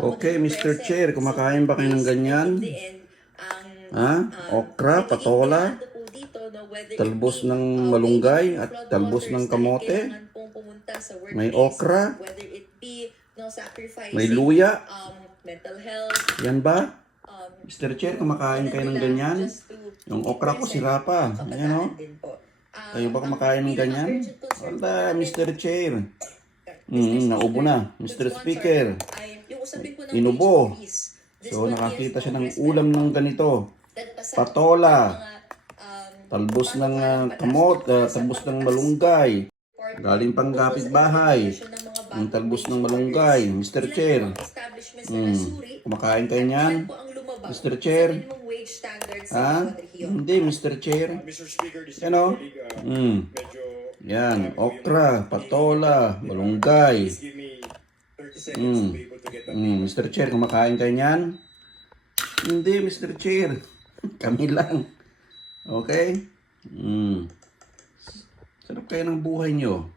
Okay, Mr. Chair, kumakain ba kayo ng ganyan? Ha? Okra, patola, talbos ng malunggay at talbos ng kamote. May okra, may luya. Yan ba? um, Mr. Chair, kumakain kayo ng ganyan? Yung okra ko, sira pa. Ayan o. Kayo ba kumakain ng ganyan? Wala, Mr. Chair. Mm, naubo na. Mr. Speaker. Inubo. So, nakakita siya ng ulam ng ganito. Patola. Talbos ng ah, kamot, ah, talbos ng malunggay. Galing pang kapitbahay. Ang talbos ng malunggay. Mr. Chair. Mm, kumakain kayo niyan? Mr. Chair? Ha? Hindi, Mr. Chair. Mr. Speaker, this is Yan o. colleague, uh, Mm. medyo Yan, okra, patola, malunggay. Seconds Mm. to be able to get that. Mm, Mr. Chair, kumakain kayo niyan? Hindi, Mr. Chair. Kami lang. Okay? Mm. Sarap kayo ng buhay nyo.